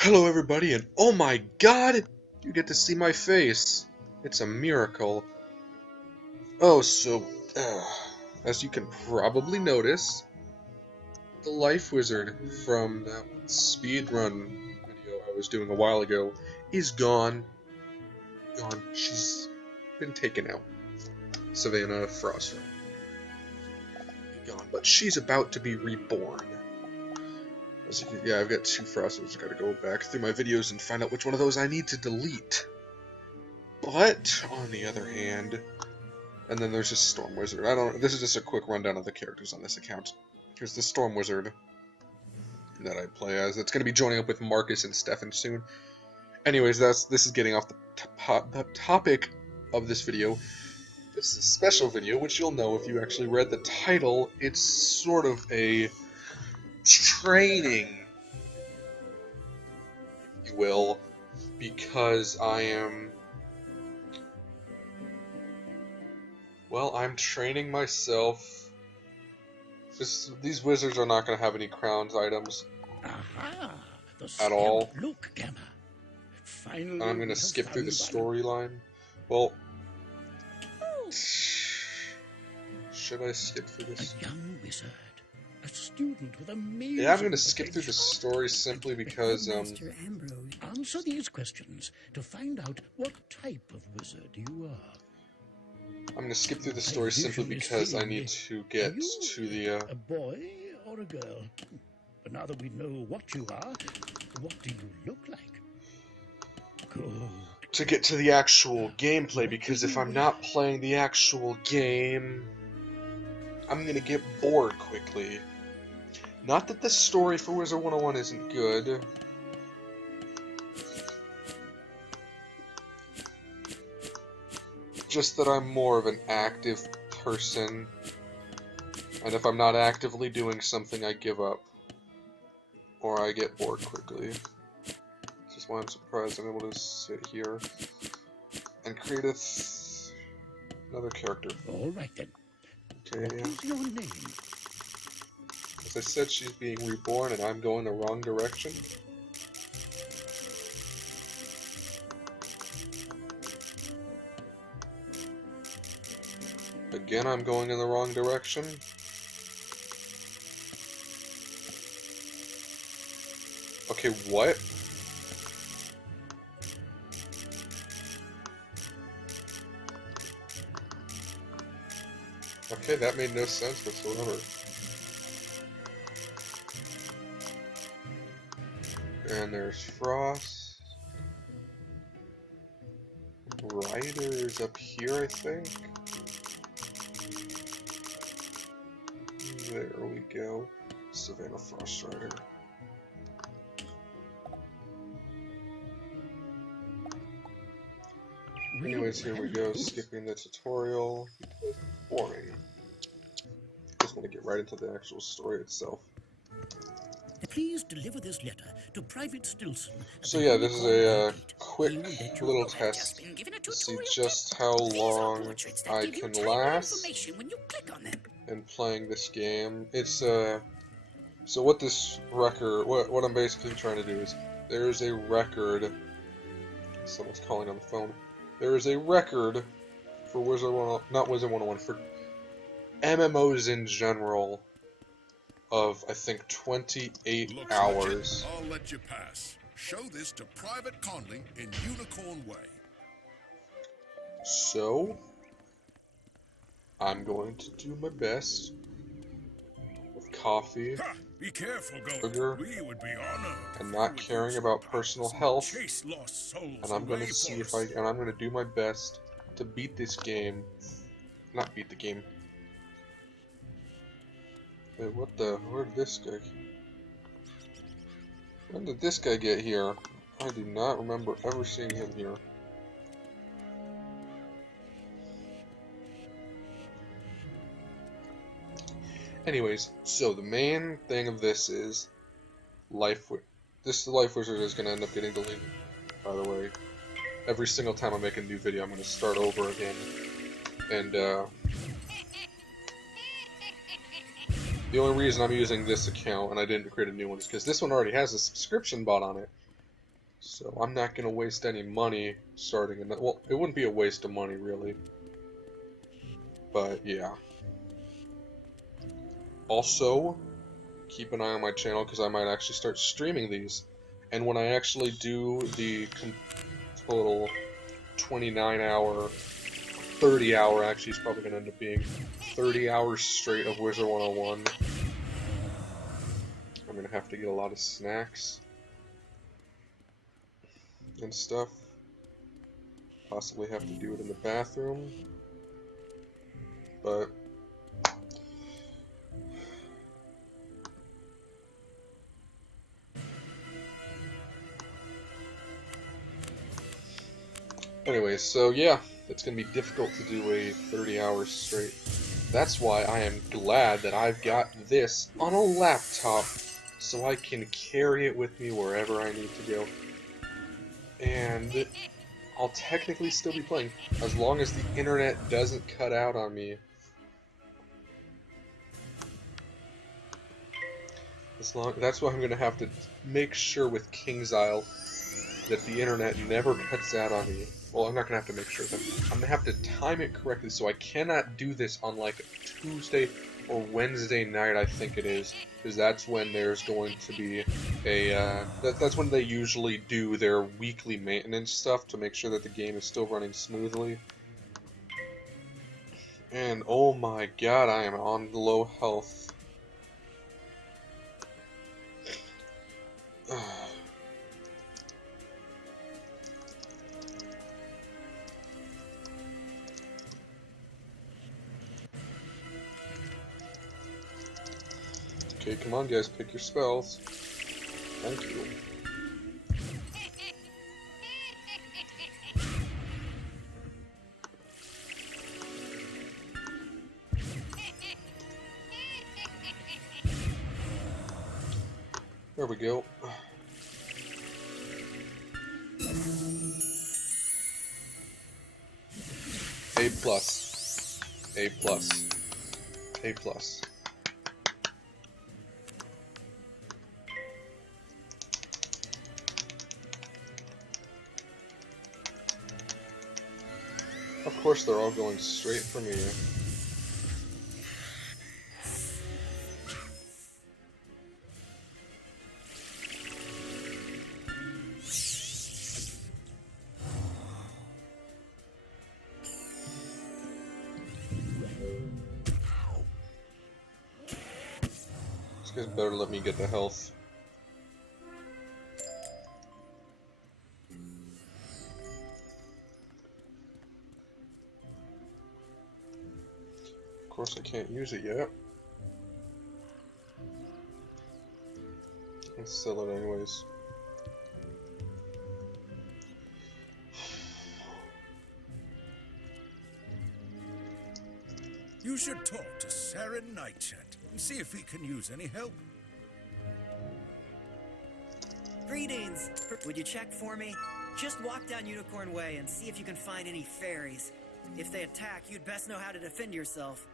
Hello everybody, and oh my god! You get to see my face. It's a miracle. Oh, so, as you can probably notice, the Life Wizard from that speedrun video I was doing a while ago is gone. She's been taken out. Stephen Frostrider. Gone, but she's about to be reborn. Yeah, I've got two Frosters. I've got to go back through my videos and find out which one of those I need to delete. But, on the other hand, and then there's just Storm Wizard. This is just a quick rundown of the characters on this account. Here's the Storm Wizard that I play as. It's going to be joining up with Marcus and Stefan soon. Anyways, this is getting off the topic of this video. This is a special video, which you'll know if you actually read the title. It's sort of a training, if you will, because I'm training myself. These wizards are not going to have any crowns items at all. Look, Gamma. Finally, I'm going to skip through the storyline. Well, should I skip through this? A young wizard, a student with amazing Yeah, I'm going to skip through the story simply because answer these questions to find out what type of wizard you are. I'm going to skip through the story simply because I need to get to the a boy or a girl? But now that we know what you are, what do you look like? Good. To get to the actual gameplay, because if I'm not playing the actual game, I'm gonna get bored quickly. Not that the story for Wizard101 isn't good. Just that I'm more of an active person, and if I'm not actively doing something, I give up. Or I get bored quickly. Which is why I'm surprised I'm able to sit here and create another character. Alright then. Okay. What is your name? As I said, she's being reborn and I'm going the wrong direction. Again, I'm going in the wrong direction. Okay, what? Okay, that made no sense whatsoever. And there's Frost. Ryder's up here, I think. There we go. Stephen Frostrider. Anyways, here we go, skipping the tutorial. Boring. Just want to get right into the actual story itself. Please deliver this letter to Private Stilson. So yeah, this is a quick little test to see just how long I can last in playing this game. It's so what this record, what I'm basically trying to do is, there is a record. Someone's calling on the phone. There is a record for Wizard101, for MMOs in general, of I think 28 hours. I'll let you pass. Show this to Private Conley in Unicorn Way. So I'm going to do my best with coffee, Be careful, sugar, we would be honored, and not caring about personal health. chase lost souls And I'm going to away see for if and I'm going to do my best to beat this game. Not beat the game. Wait, where did this guy? When did this guy get here? I do not remember ever seeing him here. Anyways, so the main thing of this is the Life Wizard is going to end up getting deleted, by the way. Every single time I make a new video, I'm going to start over again. And, the only reason I'm using this account, and I didn't create a new one, is because this one already has a subscription bot on it. So I'm not going to waste any money starting another. Well, it wouldn't be a waste of money, really. But, yeah. Also, keep an eye on my channel because I might actually start streaming these. And when I actually do the total 29-hour, 30-hour, actually it's probably going to end up being 30 hours straight of Wizard101, I'm going to have to get a lot of snacks and stuff. Possibly have to do it in the bathroom. But anyways, so yeah, it's going to be difficult to do a 30 hours straight. That's why I am glad that I've got this on a laptop so I can carry it with me wherever I need to go. And I'll technically still be playing as long as the internet doesn't cut out on me. That's why I'm going to have to make sure with Kingsisle that the internet never cuts out on me. Well, I'm not going to have to make sure, but I'm going to have to time it correctly, so I cannot do this on like a Tuesday or Wednesday night, I think it is, because that's when there's going to be a, that's when they usually do their weekly maintenance stuff to make sure that the game is still running smoothly. And oh my god, I am on low health. Okay, come on guys, pick your spells. Thank you. There we go. A plus. A plus. A plus. Of course, they're all going straight for me. These guys better let me get the health. Of course, I can't use it yet. Let's sell it anyways. You should talk to Sarah Nightchat and see if he can use any help. Greetings! Would you check for me? Just walk down Unicorn Way and see if you can find any fairies. If they attack, you'd best know how to defend yourself.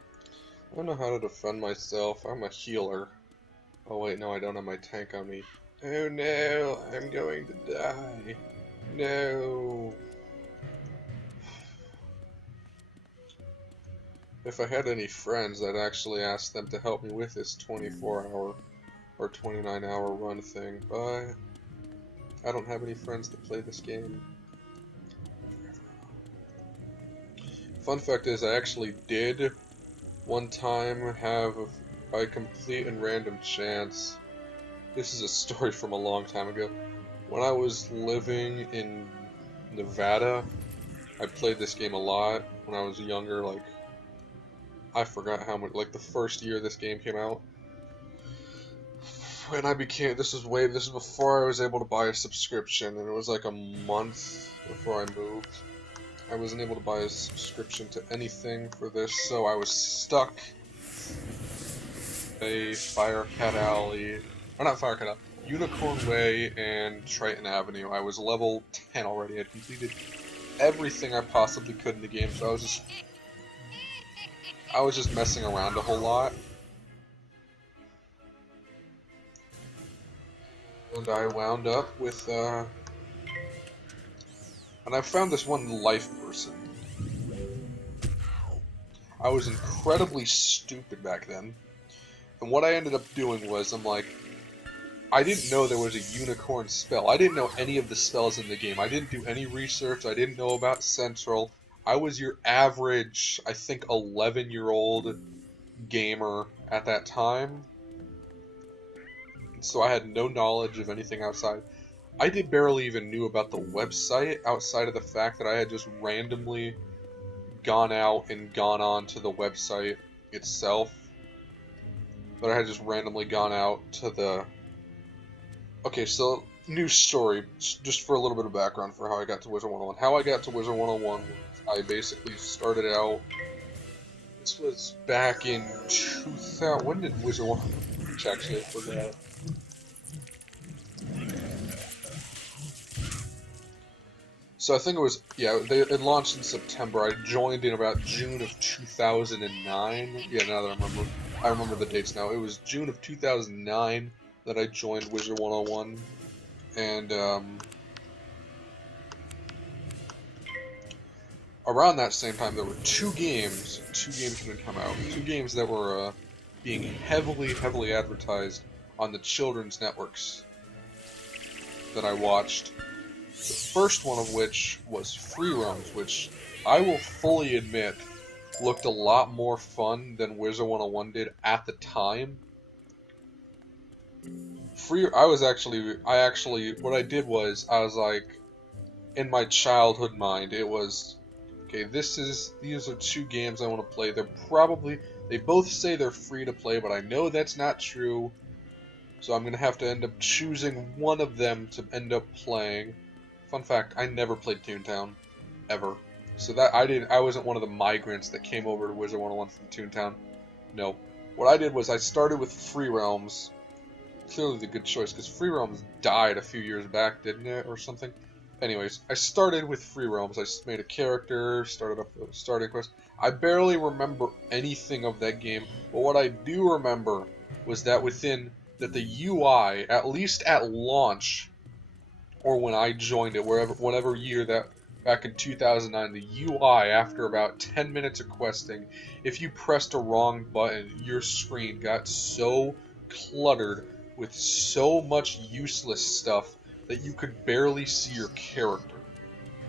I don't know how to defend myself. I'm a healer. Oh wait, no, I don't have my tank on me. Oh no, I'm going to die. No. If I had any friends, I'd actually ask them to help me with this 24-hour or 29-hour run thing, but I don't have any friends that play this game. Fun fact is, I actually did one time have, by complete and random chance, this is a story from a long time ago, when I was living in Nevada, I played this game a lot when I was younger, like, I forgot how much, like the first year this game came out. And I became, this is before I was able to buy a subscription, and it was like a month before I moved. I wasn't able to buy a subscription to anything for this, so I was stuck a Firecat Alley, or not Firecat Alley, Unicorn Way and Triton Avenue. I was level 10 already. I'd completed everything I possibly could in the game, so I was just messing around a whole lot. And I wound up with And I found this one life person. I was incredibly stupid back then. And what I ended up doing was, I'm like, I didn't know there was a unicorn spell. I didn't know any of the spells in the game. I didn't do any research. I didn't know about Central. I was your average, I think, 11-year-old gamer at that time. So I had no knowledge of anything outside. I barely even knew about the website outside of the fact that I had just randomly gone out and gone on to the website itself. But I had just randomly gone out to the... Okay, so, new story, just for a little bit of background for how I got to Wizard101. How I got to Wizard101 was I basically started out... This was back in 2000... When did Wizard101... Actually, I forgot. So I think it was, yeah, it launched in September. I joined in about June of 2009. Yeah, now that I remember the dates now. It was June of 2009 that I joined Wizard101. And, around that same time, there were two games that come out. Two games that were, being heavily advertised on the children's networks that I watched. The first one of which was Free Roams, which I will fully admit looked a lot more fun than Wizard101 did at the time. What I did was, I was like, in my childhood mind, it was, okay, these are two games I want to play. They both say they're free to play, but I know that's not true. So I'm going to have to end up choosing one of them to end up playing. Fun fact, I never played Toontown, ever. So I wasn't one of the migrants that came over to Wizard101 from Toontown. No. What I did was I started with Free Realms. Clearly the good choice, because Free Realms died a few years back, didn't it, or something? Anyways, I started with Free Realms. I made a character, started a starting quest. I barely remember anything of that game, but what I do remember was that the UI, at least at launch, or when I joined it, whatever year that, back in 2009, the UI, after about 10 minutes of questing, if you pressed a wrong button, your screen got so cluttered with so much useless stuff that you could barely see your character.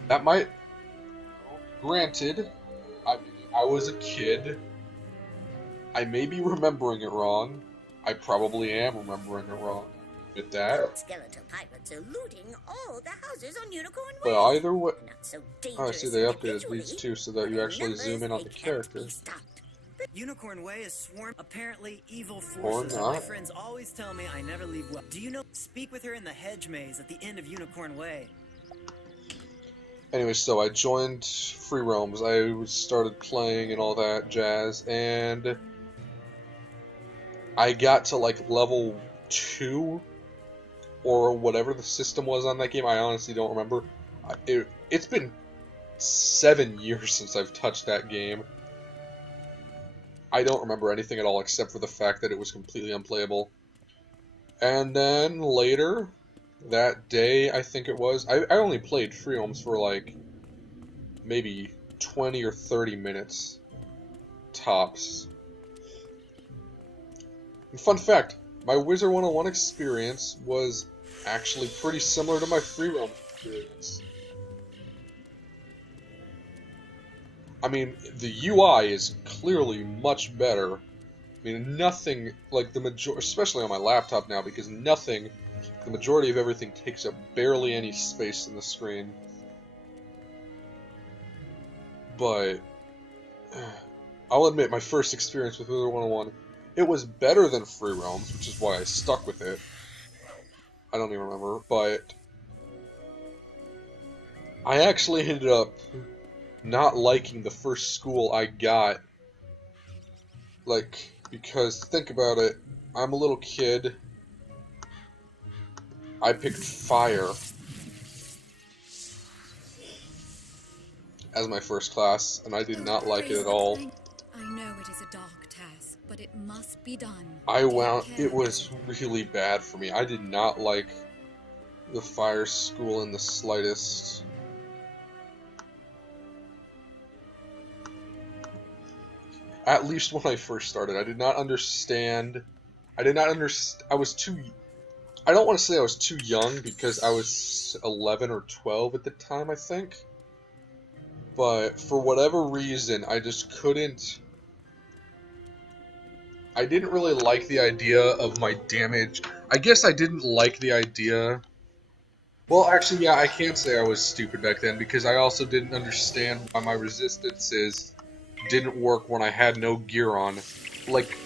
That might... Granted, I was a kid. I may be remembering it wrong. I probably am remembering it wrong. At that. Skeletal pirates are looting all the houses on Unicorn Way. But either way, So I see they updated these two so that you actually zoom in on the character. Unicorn Way is swarmed apparently evil forces. Or not. My friends always tell me I never leave well. Do you know? Speak with her in the hedge maze at the end of Unicorn Way. Anyway, so I joined Free Realms. I started playing and all that jazz, and I got to like level 2. Or whatever the system was on that game, I honestly don't remember. It's been 7 years since I've touched that game. I don't remember anything at all except for the fact that it was completely unplayable. And then later, that day, I think it was, I only played Free Realms for like maybe 20 or 30 minutes tops. And fun fact, my Wizard101 experience was actually pretty similar to my Free Realm experience. I mean, the UI is clearly much better. I mean, nothing, like especially on my laptop now, because the majority of everything takes up barely any space in the screen. But, I'll admit, my first experience with Wizard101, it was better than Free Realms, which is why I stuck with it. I don't even remember, but I actually ended up not liking the first school I got. Like, because, think about it, I'm a little kid, I picked Fire as my first class, and I did not like it at all. I know it is a dark task, but it must be done. It was really bad for me. I did not like the Fire School in the slightest. At least when I first started, I did not understand. I did not understand. I was too. I don't want to say I was too young because I was 11 or 12 at the time, I think. But for whatever reason, I just couldn't. I didn't really like the idea of my damage. I guess I didn't like the idea. Well, actually, yeah, I can't say I was stupid back then because I also didn't understand why my resistances didn't work when I had no gear on. Like,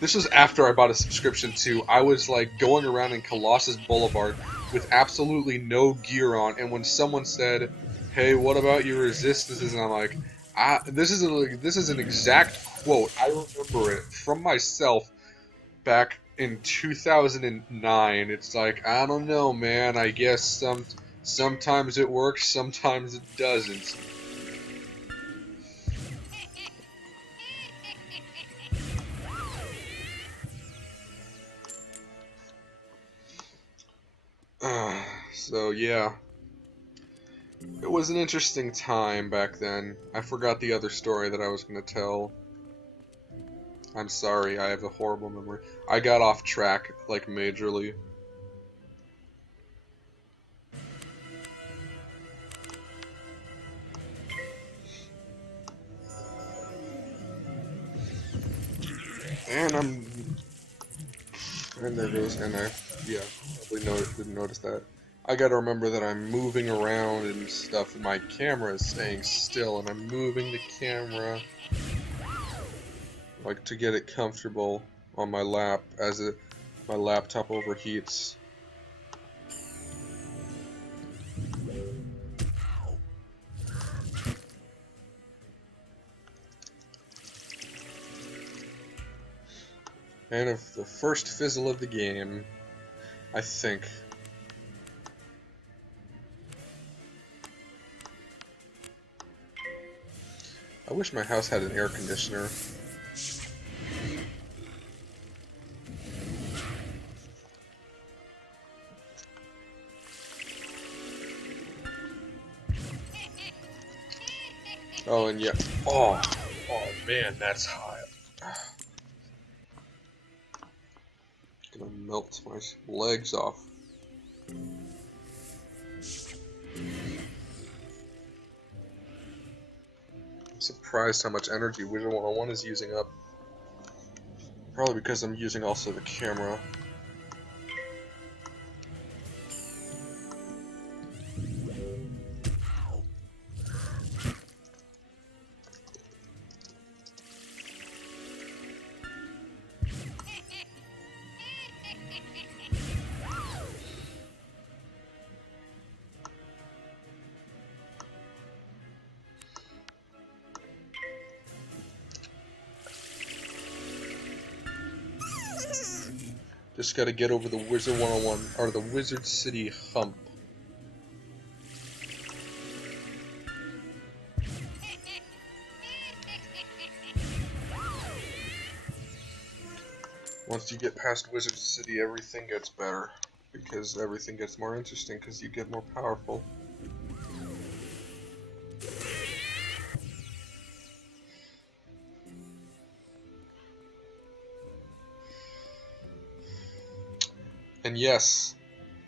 this was after I bought a subscription too. I was like going around in Colossus Boulevard with absolutely no gear on, and when someone said, "Hey, what about your resistances?" and I'm like, this is an exact quote. I remember it from myself back in 2009. It's like, I don't know, man. I guess sometimes it works, sometimes it doesn't. So yeah, it was an interesting time back then. I forgot the other story that I was going to tell. I'm sorry, I have a horrible memory. I got off track, like, majorly. And there goes, and I, yeah, probably didn't notice that. I gotta remember that I'm moving around and stuff, and my camera is staying still, and I'm moving the camera, like, to get it comfortable on my lap as my laptop overheats. And of the first fizzle of the game, I think. I wish my house had an air conditioner. Oh, and yeah. Oh man, that's hot. Gonna melt my legs off. I'm surprised how much energy Wizard101 is using up. Probably because I'm using also the camera. Just gotta get over the Wizard101, or the Wizard City hump. Once you get past Wizard City, everything gets better. Because everything gets more interesting, because you get more powerful. And yes,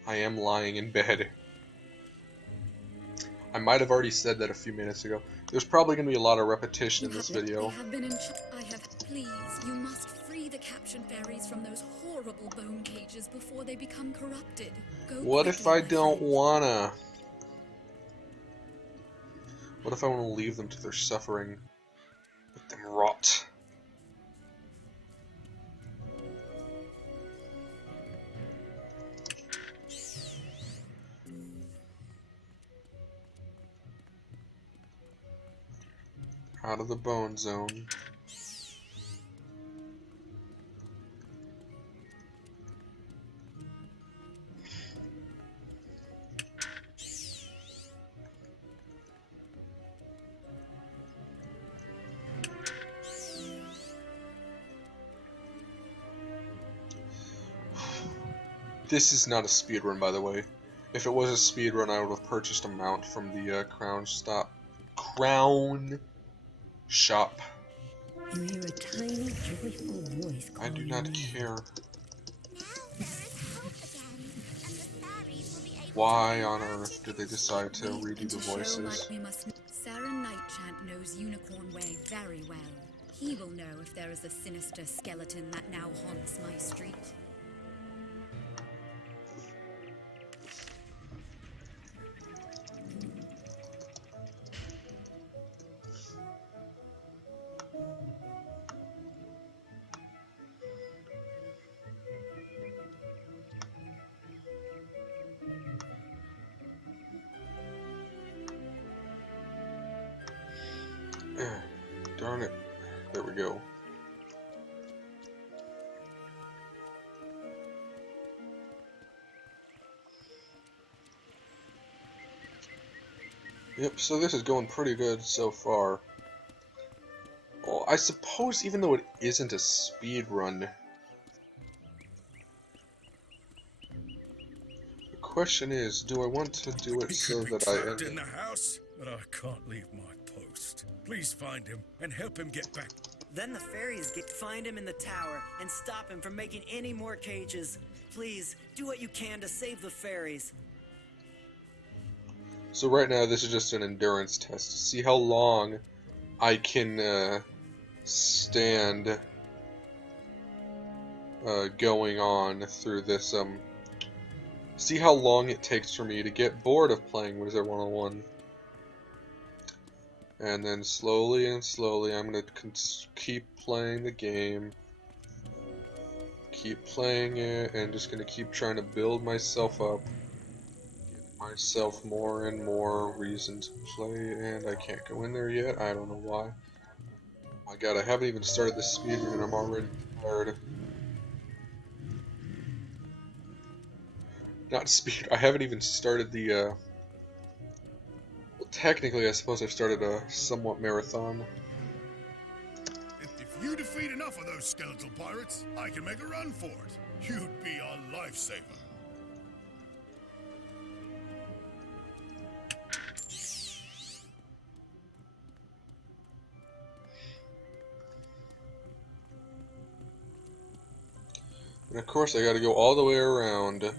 I am lying in bed. I might have already said that a few minutes ago. There's probably going to be a lot of repetition in this video. Please, you must free the captured fairies from those horrible bone cages before they become corrupted. What if I don't wanna? What if I want to leave them to their suffering? Let them rot. Out of the bone zone. This is not a speedrun, by the way. If it was a speedrun, I would have purchased a mount from the Crown Shop. You hear a tiny, joyful voice I calling do not you. care. Now there is hope again, and the fairies will be able Why to on earth did they decide to We- redo and the to show voices? like we must. Saren Nightchant knows Unicorn Way very well. He will know if there is a sinister skeleton that now haunts my street. Darn it. There we go. Yep, so this is going pretty good so far. Well, I suppose even though it isn't a speed run, the question is, do I want to do it He so could be that I trapped end in it? the house, but I can't leave my post. Please find him and help him get back. Then the fairies find him in the tower and stop him from making any more cages. Please, do what you can to save the fairies. So right now this is just an endurance test to see how long I can stand going on through this, see how long it takes for me to get bored of playing Wizard101. And then slowly and slowly I'm going to keep playing the game, keep playing it, and just going to keep trying to build myself up, give myself more and more reason to play, and I can't go in there yet. I don't know why. Oh my god, I haven't even started the speedrun and I'm already tired. Not speed, I haven't even started the, well, technically I suppose I've started a somewhat marathon. If you defeat enough of those skeletal pirates, I can make a run for it. You'd be a lifesaver. And of course I gotta go all the way around.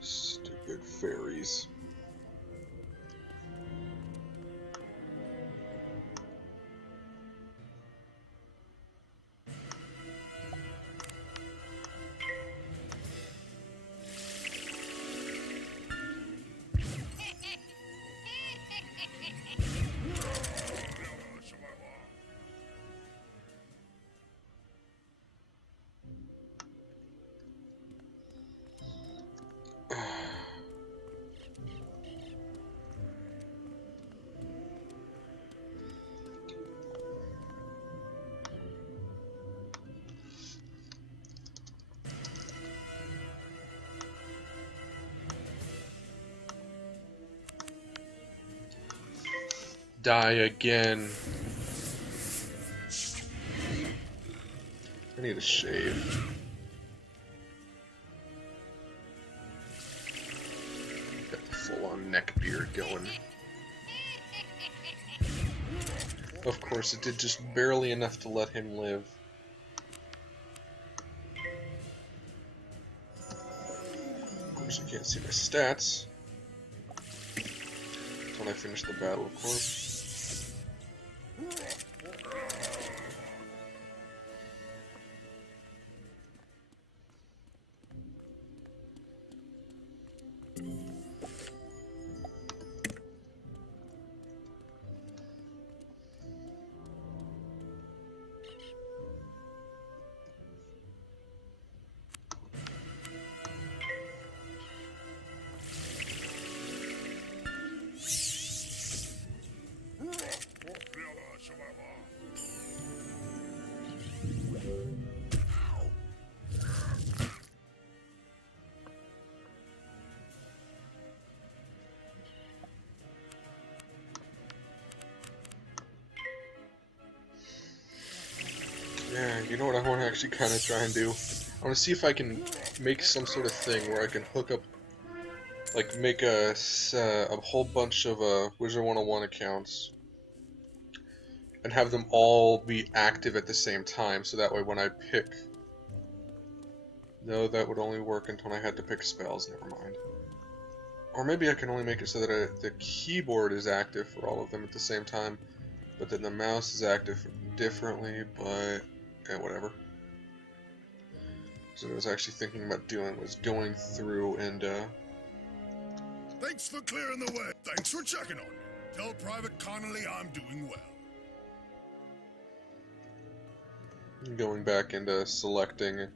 Stupid fairies. Die again. I need a shave. Got the full-on neck beard going. Of course, it did just barely enough to let him live. Of course, I can't see my stats until I finish the battle, of course. Yeah, you know what I want to actually kind of try and do? I want to see if I can make some sort of thing where I can hook up like make a whole bunch of Wizard101 accounts and have them all be active at the same time, so that way when I pick... No, that would only work until I had to pick spells, never mind. Or maybe I can only make it so that the keyboard is active for all of them at the same time, but then the mouse is active differently, but... yeah, whatever. So what I was actually thinking about doing was going through and, Thanks for clearing the way. Thanks for checking on me. Tell Private Connolly I'm doing well. going back and selecting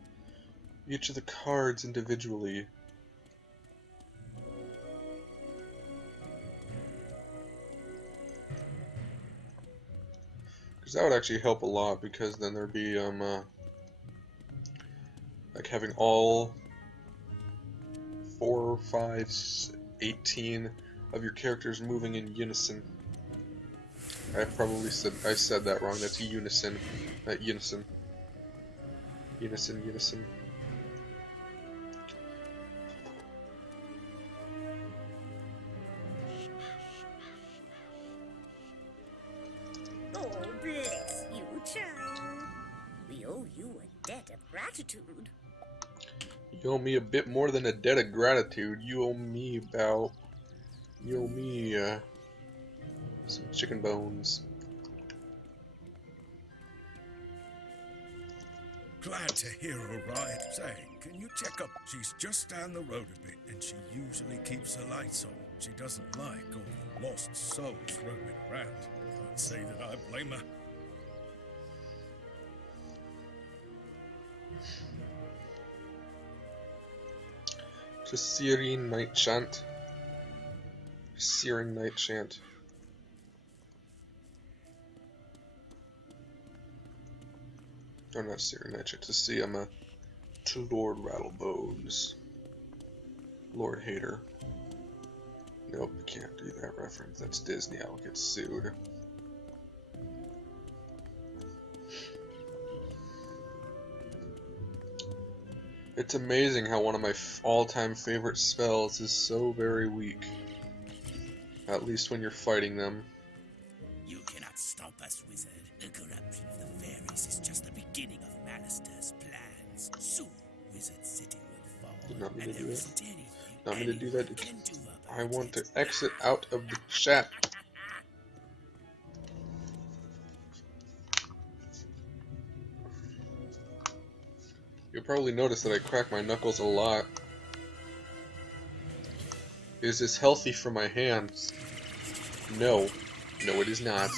each of the cards individually. Because that would actually help a lot, because then there'd be, like having all 4, 5, 18 of your characters moving in unison. I said that wrong. That's unison, not unison. Unison. Oh, bless you, child. We owe you a debt of gratitude. You owe me a bit more than a debt of gratitude. You owe me some chicken bones. Glad to hear her right. Say, can you check up? She's just down the road a bit, and she usually keeps her lights on. She doesn't like all the lost souls roaming around. Can't say that I blame her. Just Searing Night Chant. Searing Night Chant. Or not Searing Night Chant. To see to Lord Rattlebones. Lord Hater. Nope, can't do that reference. That's Disney. I'll get sued. It's amazing how one of my all-time favorite spells is so very weak. At least when you're fighting them. You cannot stop us, Wizard. The corruption of the fairies is just the beginning of Manister's plans. Soon, Wizard City will fall. Did not mean and to do there that. isn't anything Not mean to do that. anyone can do about I want to it. exit out of the chat. You'll probably notice that I crack my knuckles a lot. Is this healthy for my hands? No. No, it is not.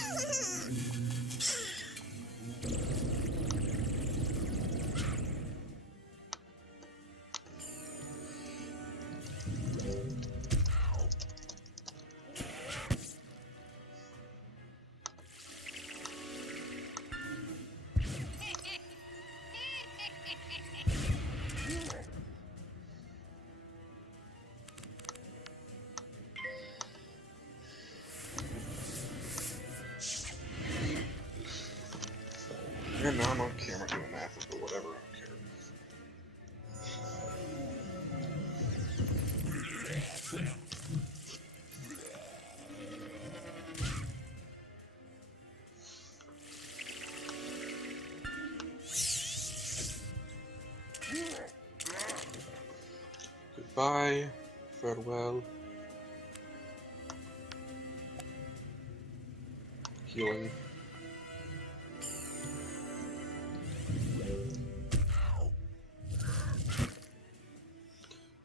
And now I'm on camera doing that, but whatever, I don't care. Goodbye, farewell. Healing.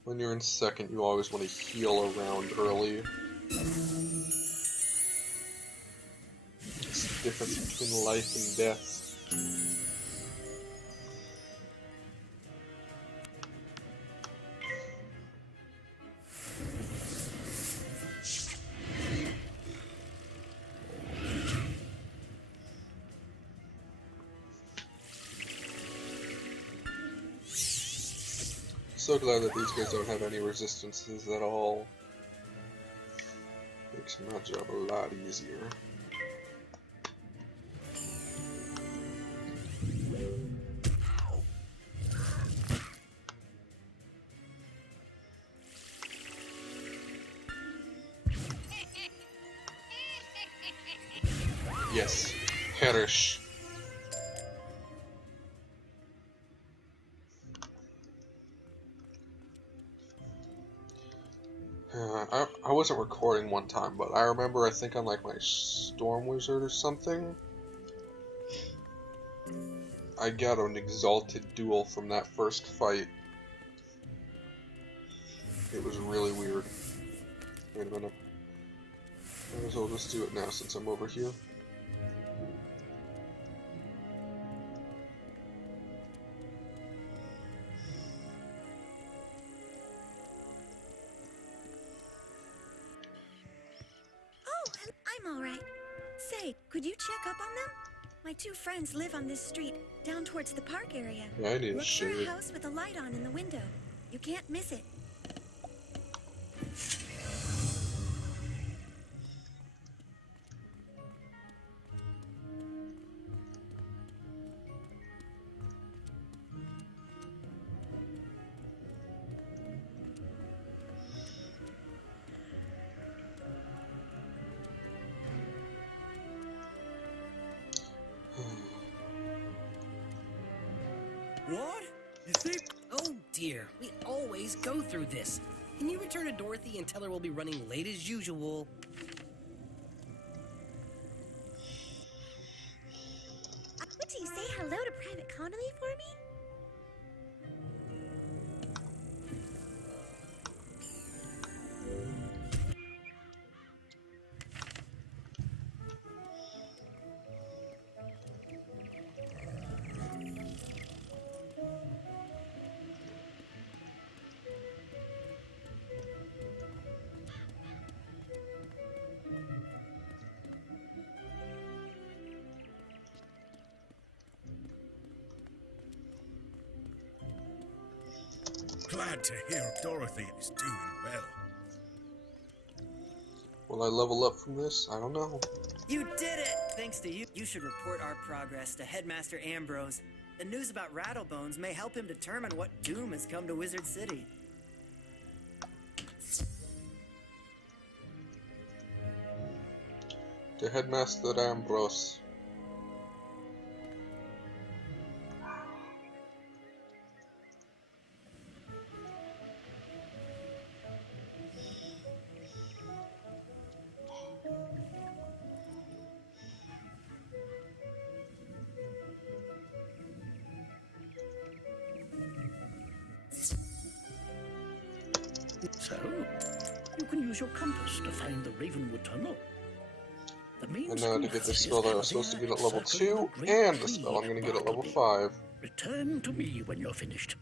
When you're in second, you always want to heal around early. It's the difference between life and death. So glad that these guys don't have any resistances at all. Makes my job a lot easier. Yes. Perish. I wasn't recording one time, but I remember, I think on like my Storm Wizard or something, I got an exalted duel from that first fight. It was really weird. Wait a minute. Might as well just do it now since I'm over here. I'm all right. Say, could you check up on them? My two friends live on this street, down towards the park area. Yeah, I need a Look for a shave. house with a light on in the window. You can't miss it. What? You think? Oh dear, we always go through this. Can you return to Dorothy and tell her we'll be running late as usual? Would you say hello to Private Connolly for me? Glad to hear Dorothy is doing well. Will I level up from this? I don't know. You did it! Thanks to you. You should report our progress to Headmaster Ambrose. The news about Rattlebones may help him determine what doom has come to Wizard City. To Headmaster Ambrose. So, you can use your compass to find the Ravenwood Tunnel. The main And now to get the spell that I was supposed to get at level 2, great and the tree spell I'm going to get at level Bartleby. 5. Return to me when you're finished.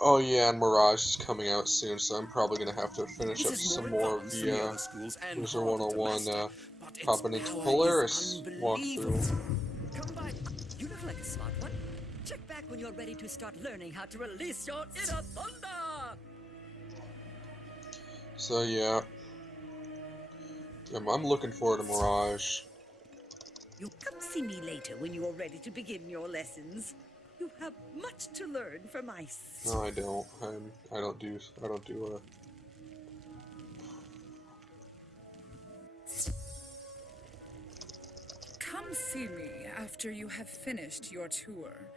Oh yeah, and Mirage is coming out soon, so I'm probably going to have to finish up This is some more more of advanced than the the other schools and Wizard101 harder to master, but its popping into power is Polaris unbelievable. walkthrough. Come by. You look like a smart one. Check back when you're ready to start learning how to release your inner thunder! So yeah. I'm looking forward to Mirage. You come see me later when you are ready to begin your lessons. You have much to learn from ice. No, I don't. I don't do Come see me after you have finished your tour.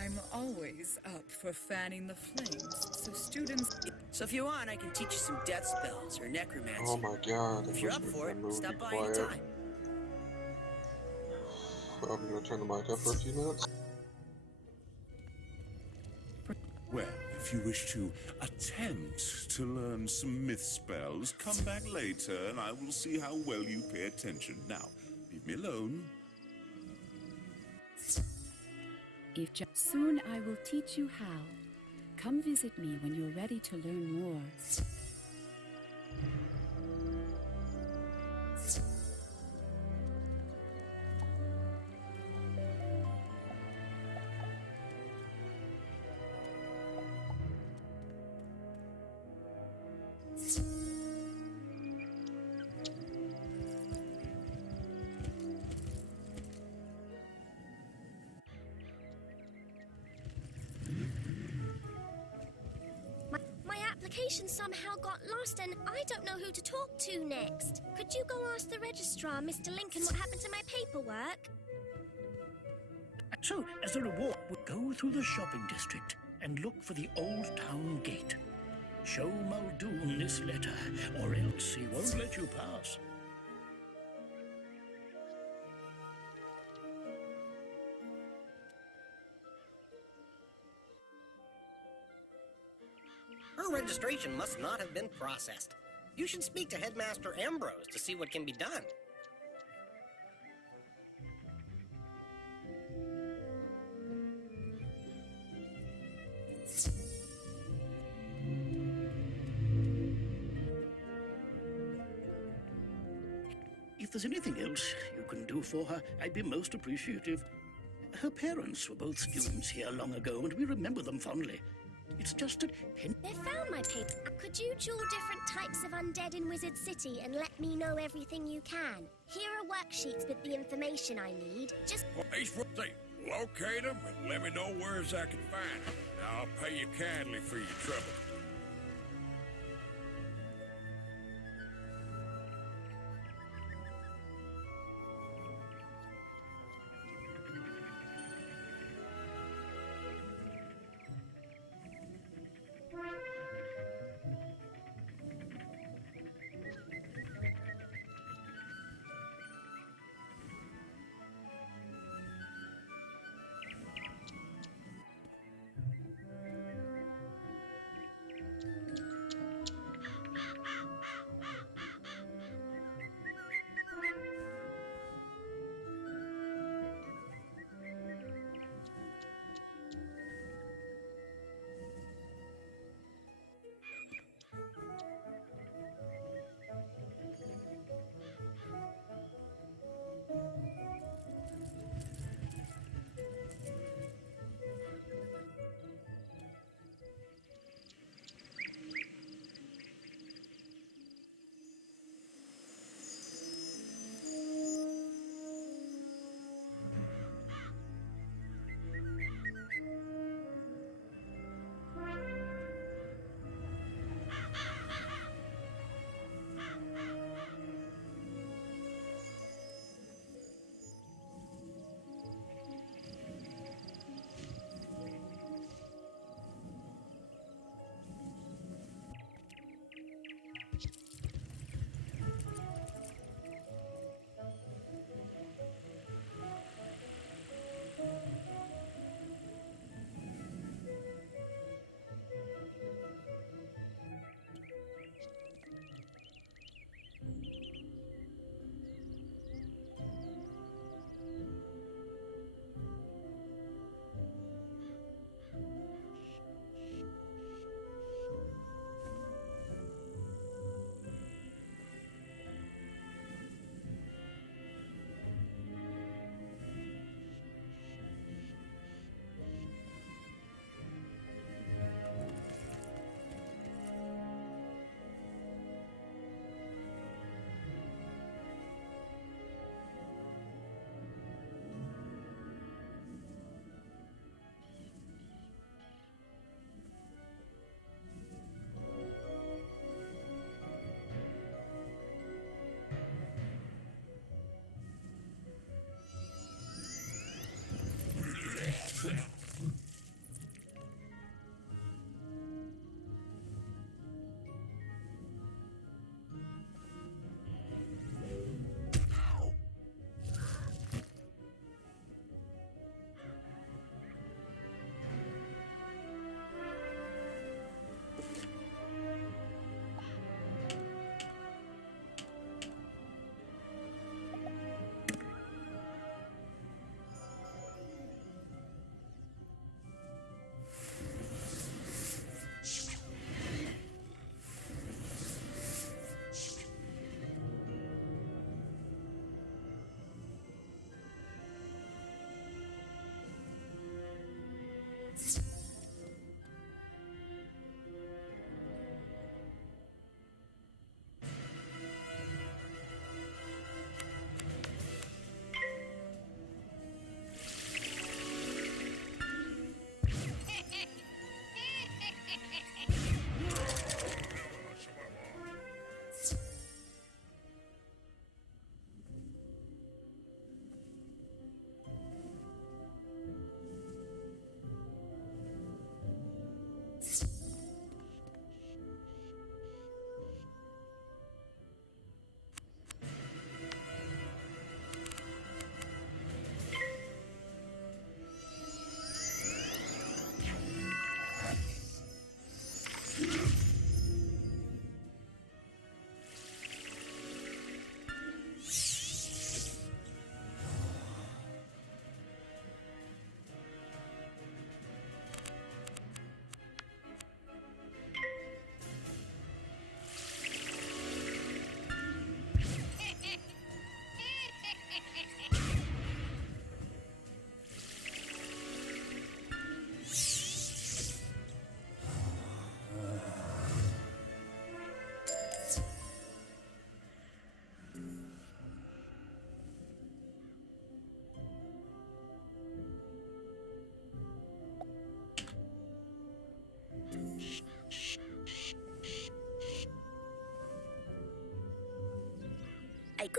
I'm always up for fanning the flames, so students... So if you want, I can teach you some death spells or necromancy. Oh my god. If you're up for it, stop by quiet. anytime. I'm going to turn the mic up for a few minutes. Well, if you wish to attempt to learn some myth spells, come back later and I will see how well you pay attention. Now, leave me alone. Soon I will teach you how. Come visit me when you're ready to learn more. information somehow got lost and I don't know who to talk to next. Could you go ask the registrar, Mr. Lincoln, what happened to my paperwork? So, as a reward, we'll go through the shopping district and look for the old town gate. Show Muldoon this letter, or else he won't let you pass. Her registration must not have been processed. You should speak to Headmaster Ambrose to see what can be done. If there's anything else you can do for her, I'd be most appreciative. Her parents were both students here long ago, and we remember them fondly. It's just that... They found my paper. Could you draw different types of undead in Wizard City and let me know everything you can? Here are worksheets with the information I need. Just... Say, locate them and let me know where I can find them. Now I'll pay you kindly for your trouble.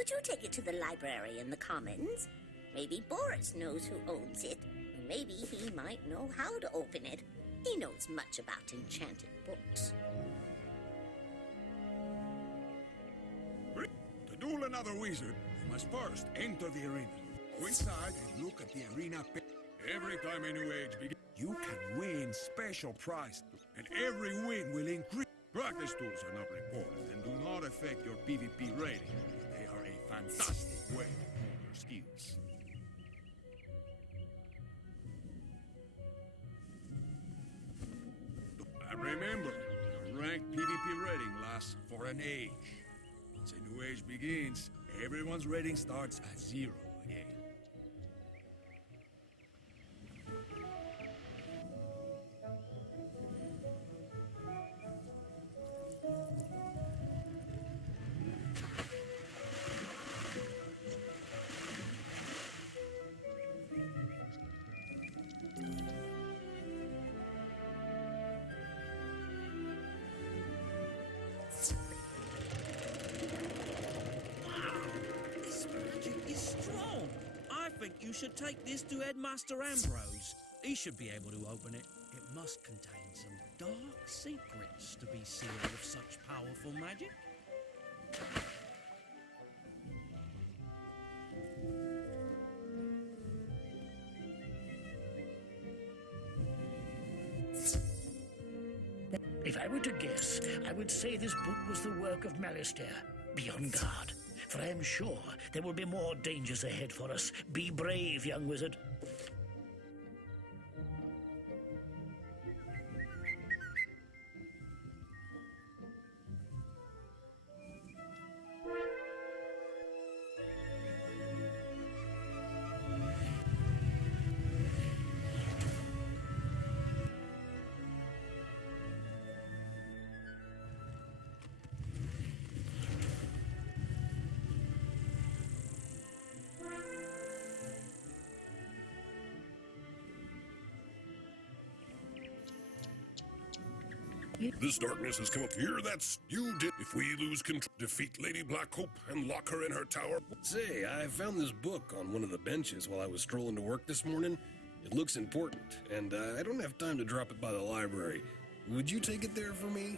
Could you take it to the library in the Commons? Maybe Boris knows who owns it. Maybe he might know how to open it. He knows much about enchanted books. To duel another wizard, you must first enter the arena. Go inside and look at the arena. Every time a new age begins, you can win special prizes, and every win will increase. Practice tools are not reported and do not affect your PvP rating. They are a fantastic way to hone your skills. And remember, your ranked PvP rating lasts for an age. Once a new age begins, everyone's rating starts at 0 again. You should take this to Headmaster Ambrose. He should be able to open it. It must contain some dark secrets to be sealed with such powerful magic. If I were to guess, I would say this book was the work of Malistaire. Be on guard, for I am sure there will be more dangers ahead for us. Be brave, young wizard. This darkness has come up here. That's you did. If we lose control, defeat Lady Blackhope and lock her in her tower. Say, I found this book on one of the benches while I was strolling to work this morning. It looks important, and I don't have time to drop it by the library. Would you take it there for me?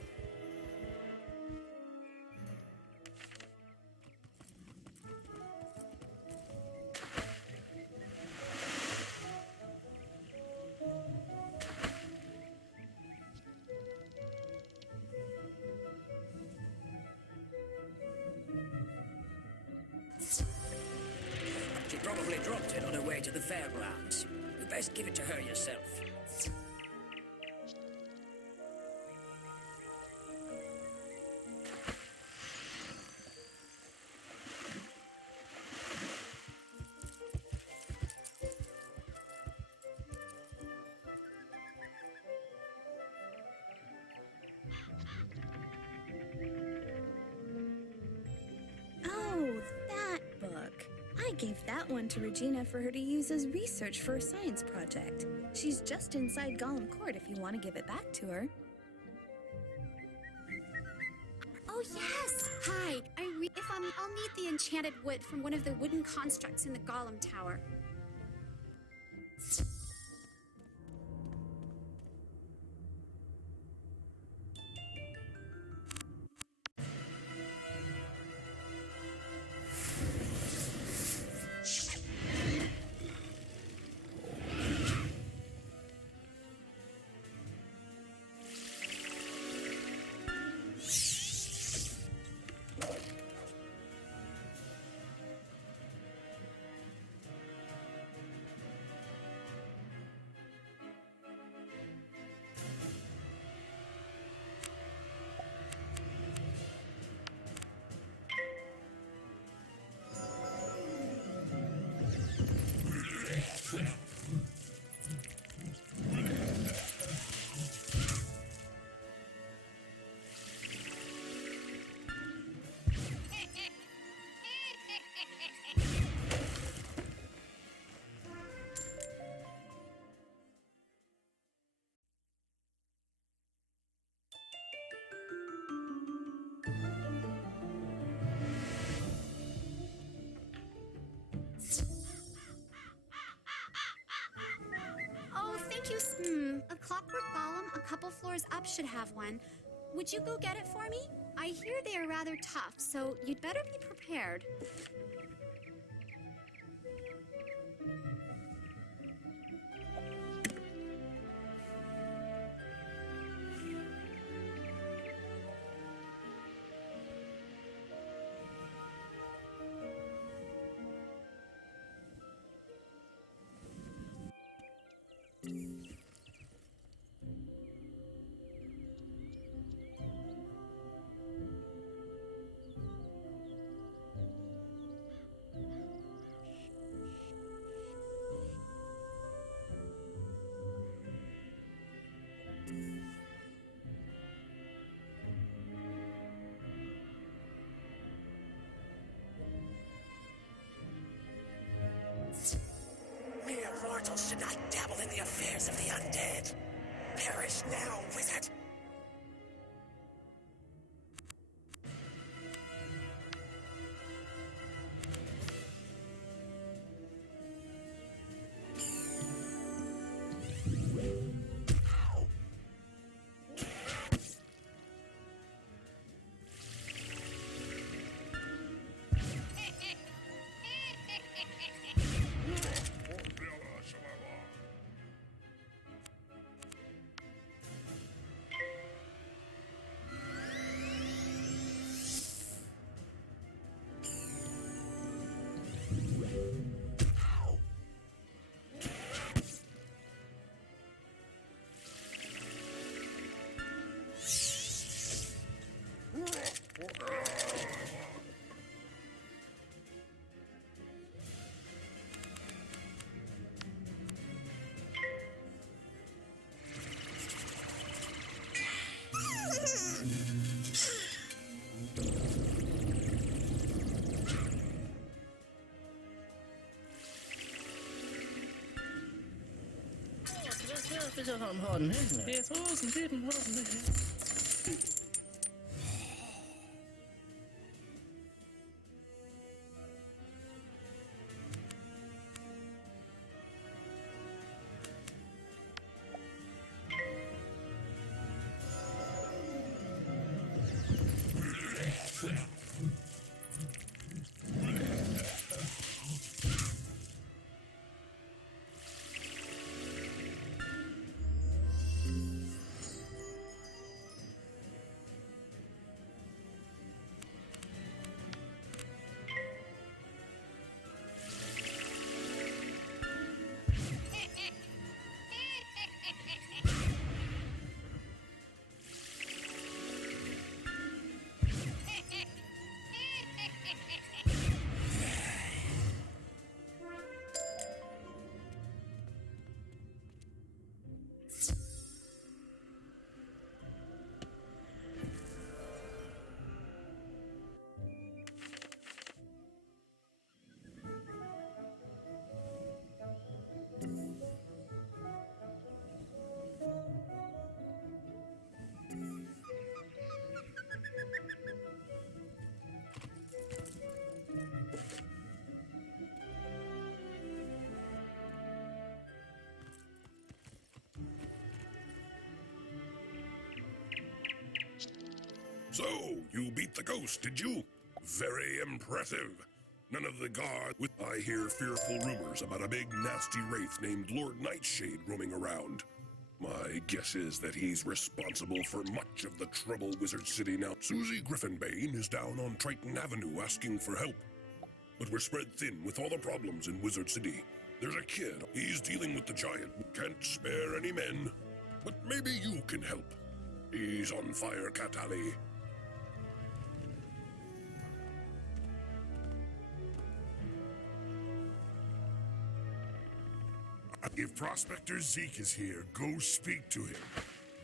She probably dropped it on her way to the fairgrounds. You best give it to her yourself. Oh, that book. I gave that one to Regina for her to use as research for a science project. She's just inside Gollum Court if you want to give it back to her. Oh, yes! Hi, I'll need the enchanted wood from one of the wooden constructs in the Gollum Tower. Clockwork Golem, a couple floors up, should have one. Would you go get it for me? I hear they are rather tough, so you'd better be prepared. Mere mortals should not dabble in the affairs of the undead. Perish now, wizard! So, you beat the ghost, did you? Very impressive. None of the guards with I hear fearful rumors about a big nasty wraith named Lord Nightshade roaming around. My guess is that he's responsible for much of the trouble Wizard City now. Susie Griffinbane is down on Triton Avenue asking for help. But we're spread thin with all the problems in Wizard City. There's a kid. He's dealing with the giant. Can't spare any men. But maybe you can help. He's on fire, Cat Alley. If Prospector Zeke is here, go speak to him.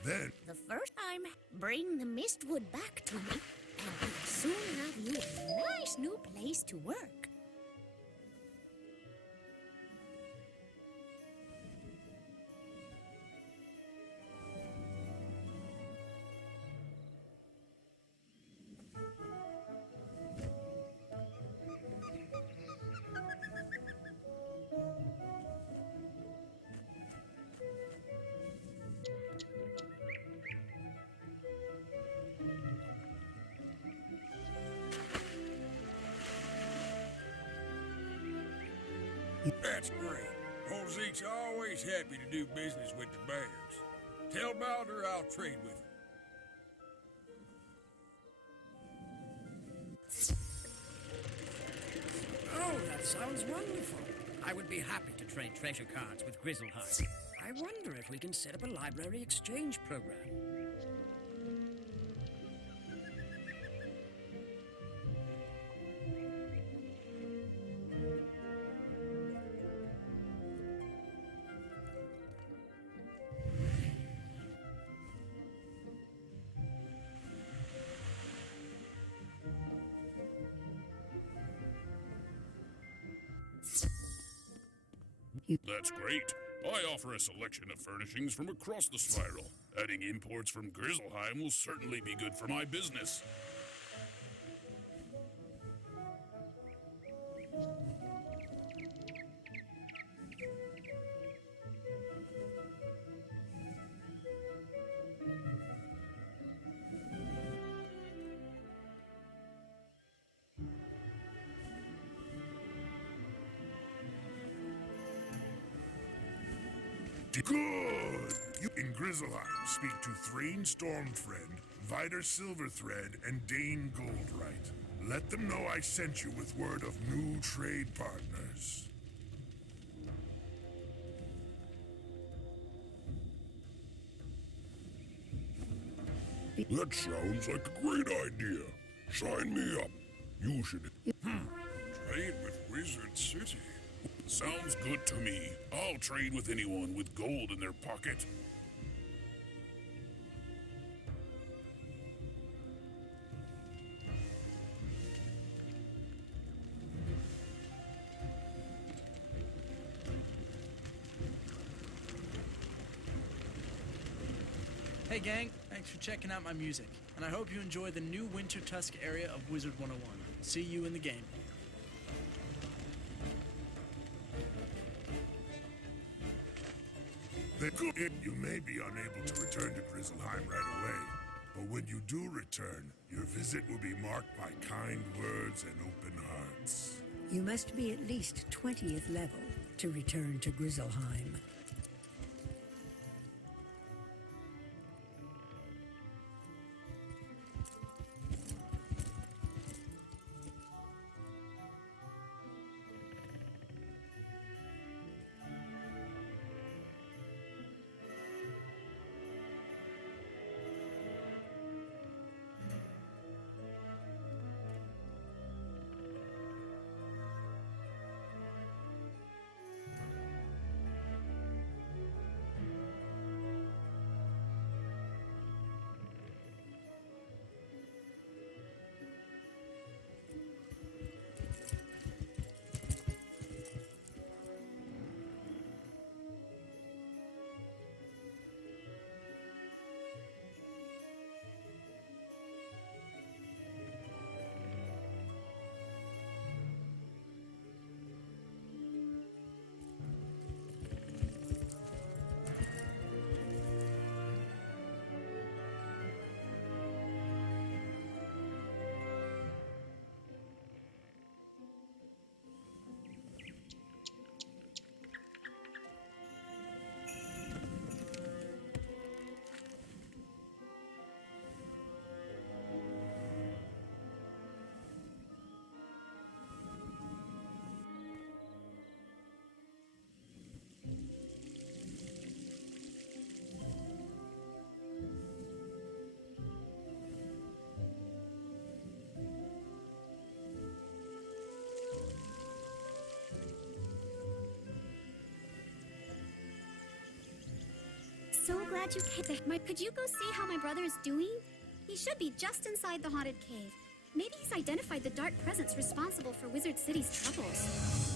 Then... The first time, bring the Mistwood back to me, and we'll soon have you a nice new place to work. That's great. Old Zeke's always happy to do business with the bears. Tell Baldur I'll trade with him. Oh, that sounds wonderful. I would be happy to trade treasure cards with Grizzleheart. I wonder if we can set up a library exchange program. That's great. I offer a selection of furnishings from across the spiral. Adding imports from Grizzleheim will certainly be good for my business. Good! You in Grizzleheim speak to Thrain Stormfriend, Vider Silverthread, and Dane Goldright. Let them know I sent you with word of new trade partners. That sounds like a great idea. Sign me up. You should... Trade with Wizard City. Sounds good to me. I'll trade with anyone with gold in their pocket. Hey gang, thanks for checking out my music, and I hope you enjoy the new Winter Tusk area of Wizard101. See you in the game. You may be unable to return to Grizzleheim right away, but when you do return, your visit will be marked by kind words and open hearts. You must be at least 20th level to return to Grizzleheim. So glad you came back. Could you go see how my brother is doing? He should be just inside the haunted cave. Maybe he's identified the dark presence responsible for Wizard City's troubles.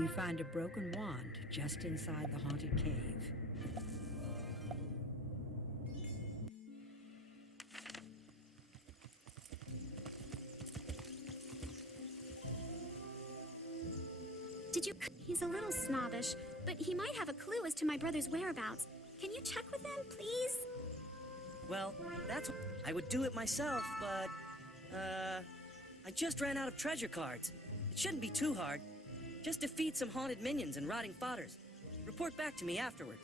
You find a broken wand just inside the haunted cave. Did you... He's a little snobbish, but he might have a clue as to my brother's whereabouts. Can you check with him, please? Well, I would do it myself, but... I just ran out of treasure cards. It shouldn't be too hard. Just defeat some haunted minions and rotting fodders. Report back to me afterwards.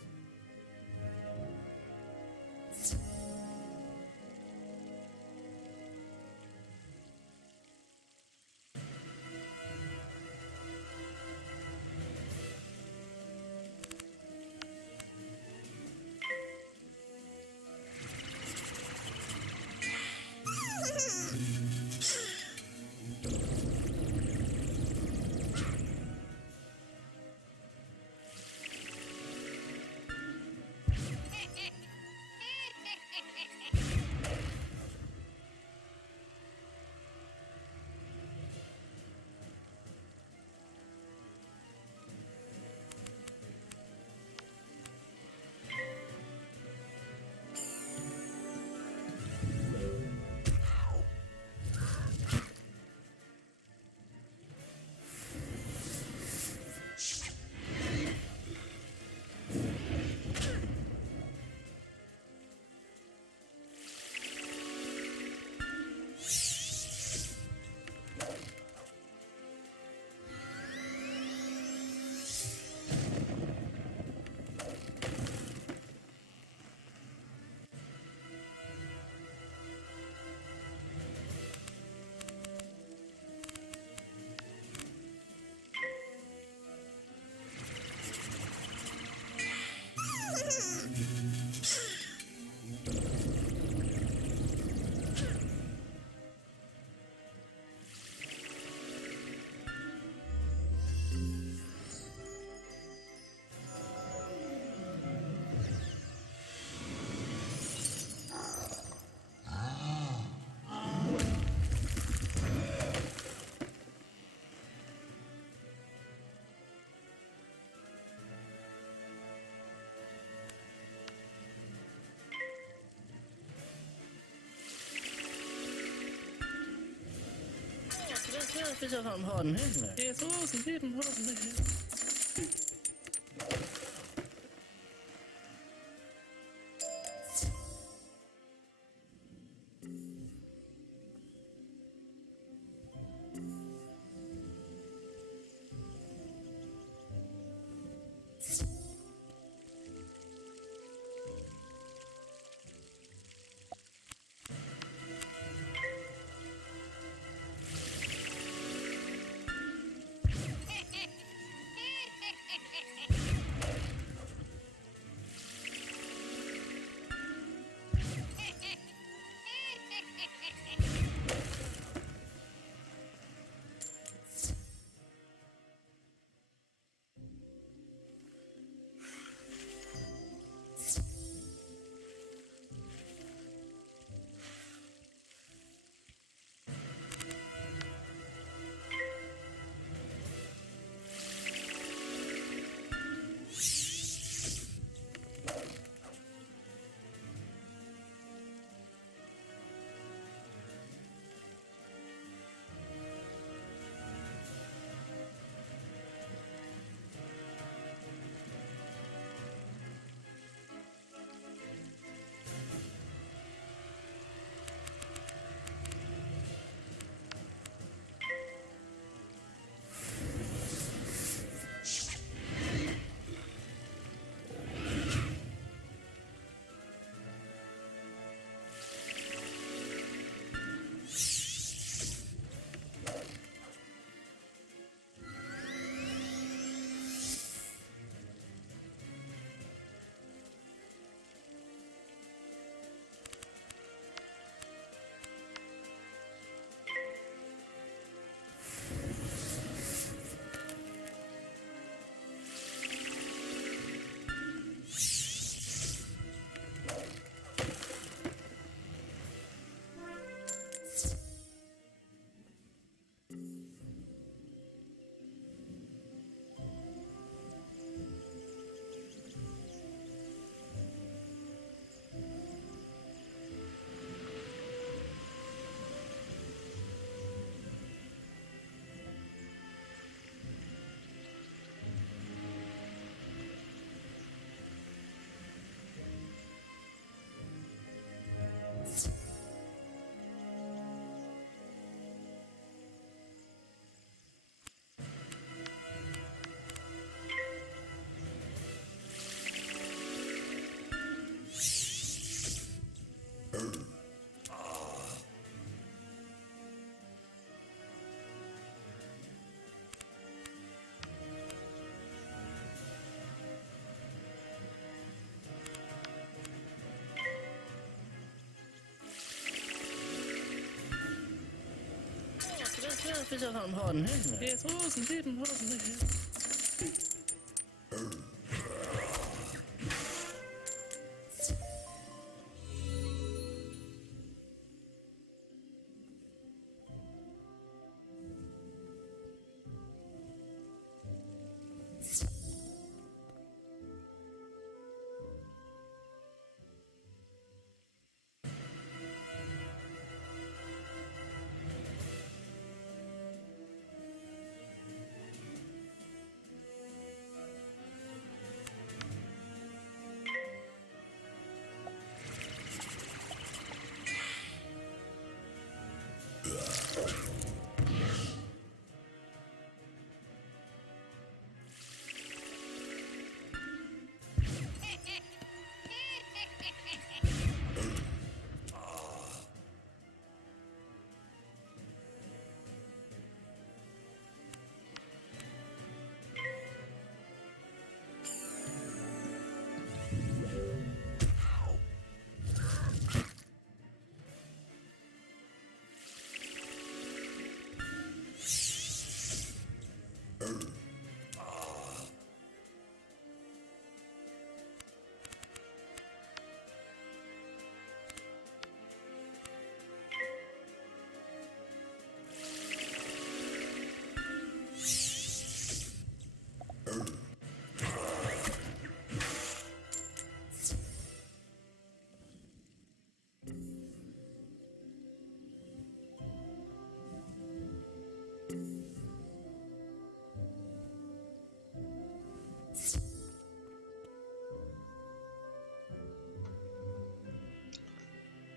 Det är så han har den här. Det är så som den har den här.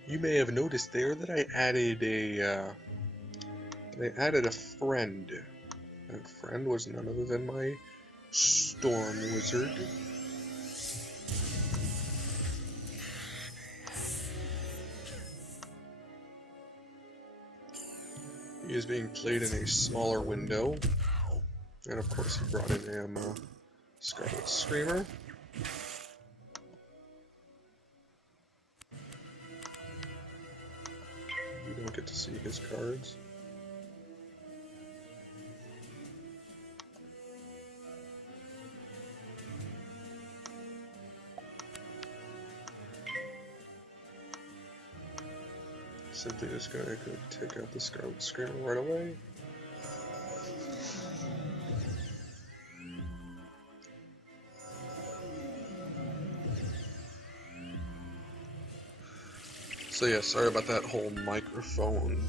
You may have noticed there that I added a friend. That friend was none other than my storm wizard. He is being played in a smaller window, and of course he brought in a Scarlet Screamer. You don't get to see his cards. Simply just gonna take out the Scarlet Screamer right away. So yeah, sorry about that whole microphone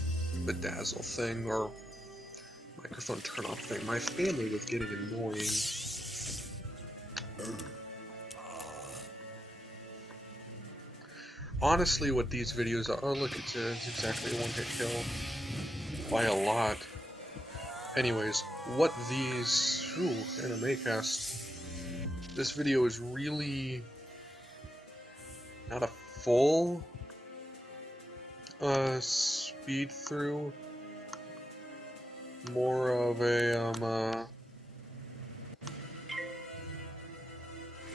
bedazzle thing, or microphone turn off thing. My family was getting annoying. Honestly, what these videos are, oh look, it's exactly a one-hit kill by a lot. Anyways, what these, anime cast, this video is really not a full speed through, more of a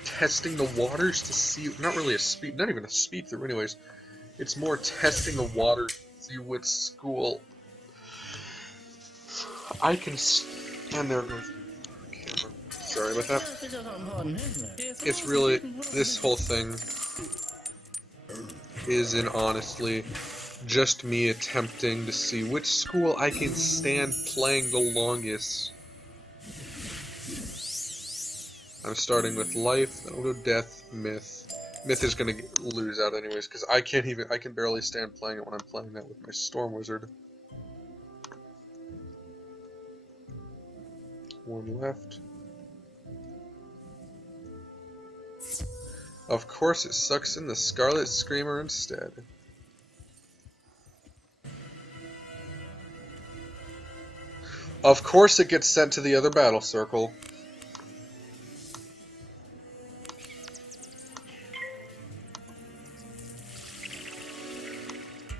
testing the waters to see, not really a speed, not even a speed through anyways, it's more testing the water to see which school I can, and there goes the camera, sorry about that. It's really, this whole thing isn't honestly just me attempting to see which school I can stand playing the longest. I'm starting with life, then I'll go death, myth. Myth is gonna lose out anyways, because I can barely stand playing it when I'm playing that with my storm wizard. One left. Of course it sucks in the Scarlet Screamer instead. Of course it gets sent to the other battle circle.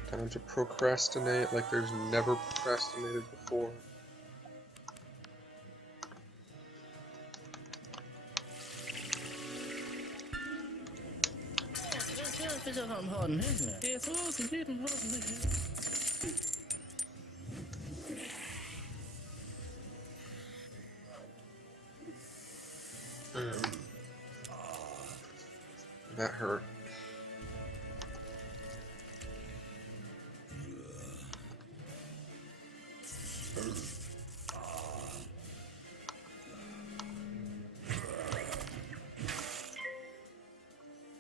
Time to procrastinate like there's never procrastinated before.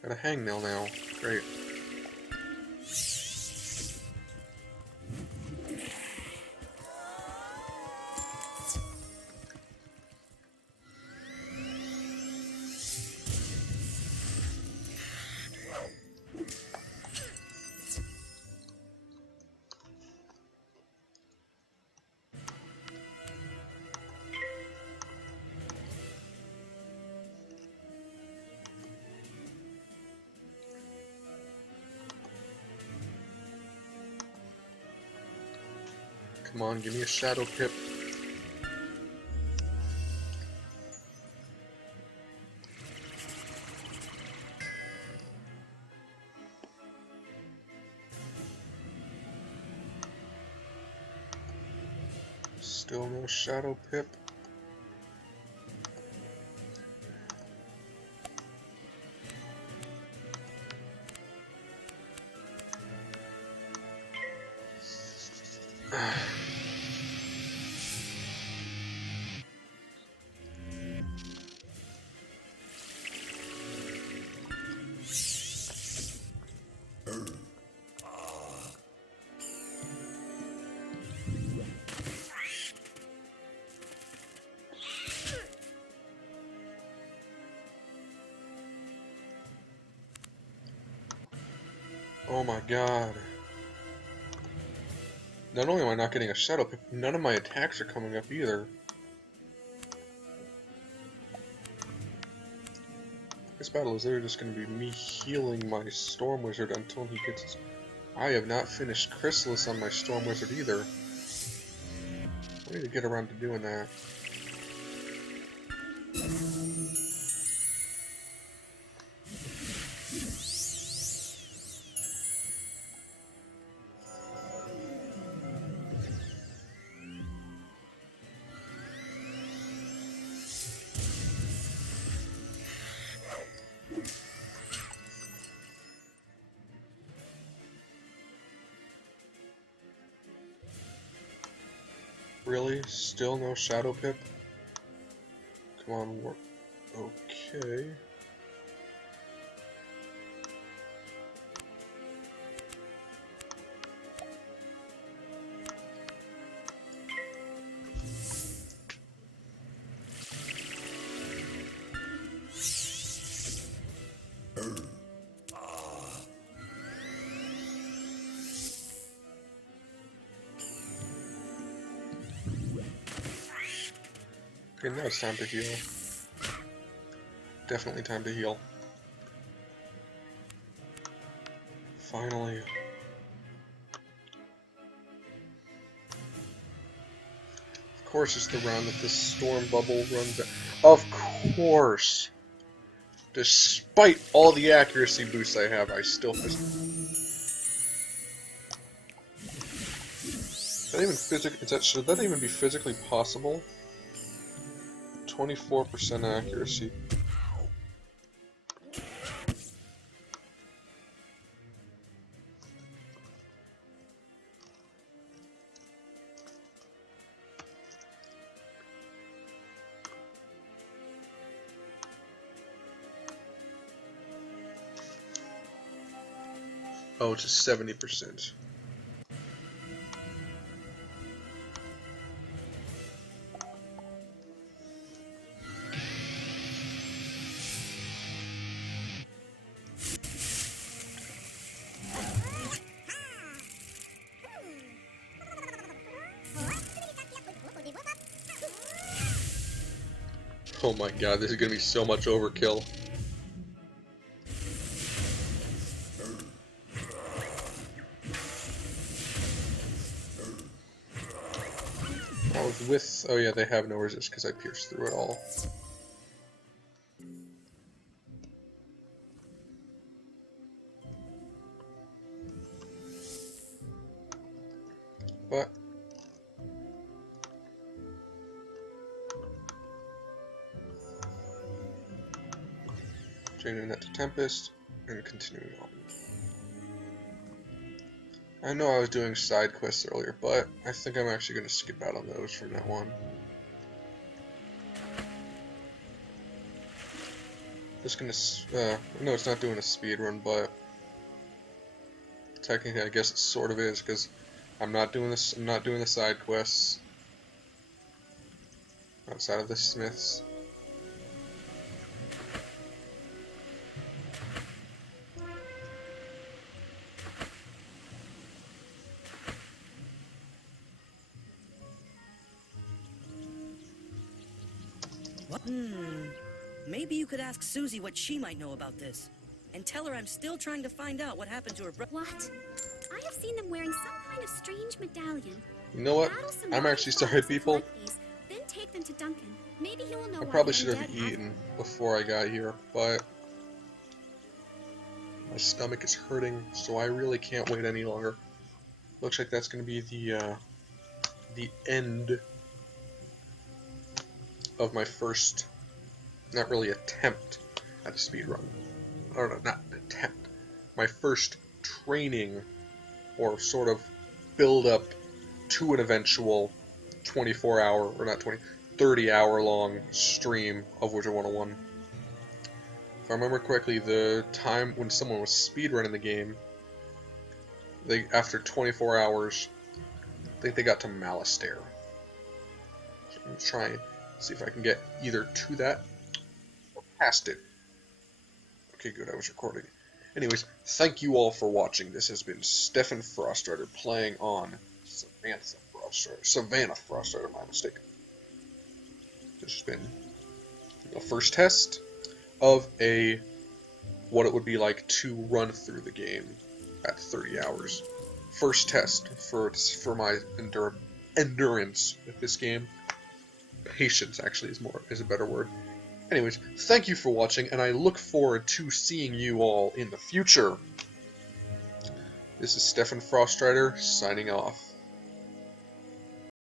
Got a hangnail now. Great. Come on, give me a shadow pip. Still no shadow pip. Oh my god. Not only am I not getting a shadow pip, none of my attacks are coming up either. This battle is literally just going to be me healing my Storm Wizard until he gets his... I have not finished Chrysalis on my Storm Wizard either. I need to get around to doing that. Really? Still no shadow pip? Come on, work. Okay. Okay, now it's time to heal. Definitely time to heal. Finally. Of course it's the round that the storm bubble runs out. Of course! Despite all the accuracy boosts I have, I still missed. Should that even be physically possible? 24% accuracy. Oh, it's 70%. Oh my god, this is gonna be so much overkill. Oh yeah, they have no resist because I pierced through it all. But changing that to Tempest and continuing on. I know I was doing side quests earlier, but I think I'm actually going to skip out on those from now on. Just gonna, no, it's not doing a speed run, but technically, I guess it sort of is because I'm not doing this. I'm not doing the side quests outside of the smiths. Maybe you could ask Susie what she might know about this. And tell her I'm still trying to find out what happened to her brother. What? I have seen them wearing some kind of strange medallion. You know what? I'm actually sorry, people. Then take them to Duncan. Maybe he will know. I probably should have eaten before I got here, but my stomach is hurting, so I really can't wait any longer. Looks like that's going to be the end of my first, not really attempt at a speed run. Or no, not an attempt. My first training, or sort of build up to an eventual 24-hour, or not 20, 30-hour long stream of Wizard101. If I remember correctly, the time when someone was speedrunning the game, after 24 hours, I think they got to Malastare. So I'm going to try and see if I can get either to that or past it. Okay, good, I was recording. Anyways, thank you all for watching. This has been Stephen Frostrider playing on Savannah Frostrider, my mistake. This has been the first test of what it would be like to run through the game at 30 hours. First test for my endurance with this game. Patience actually is a better word. Anyways, thank you for watching, and I look forward to seeing you all in the future. This is Stephen Frostrider signing off.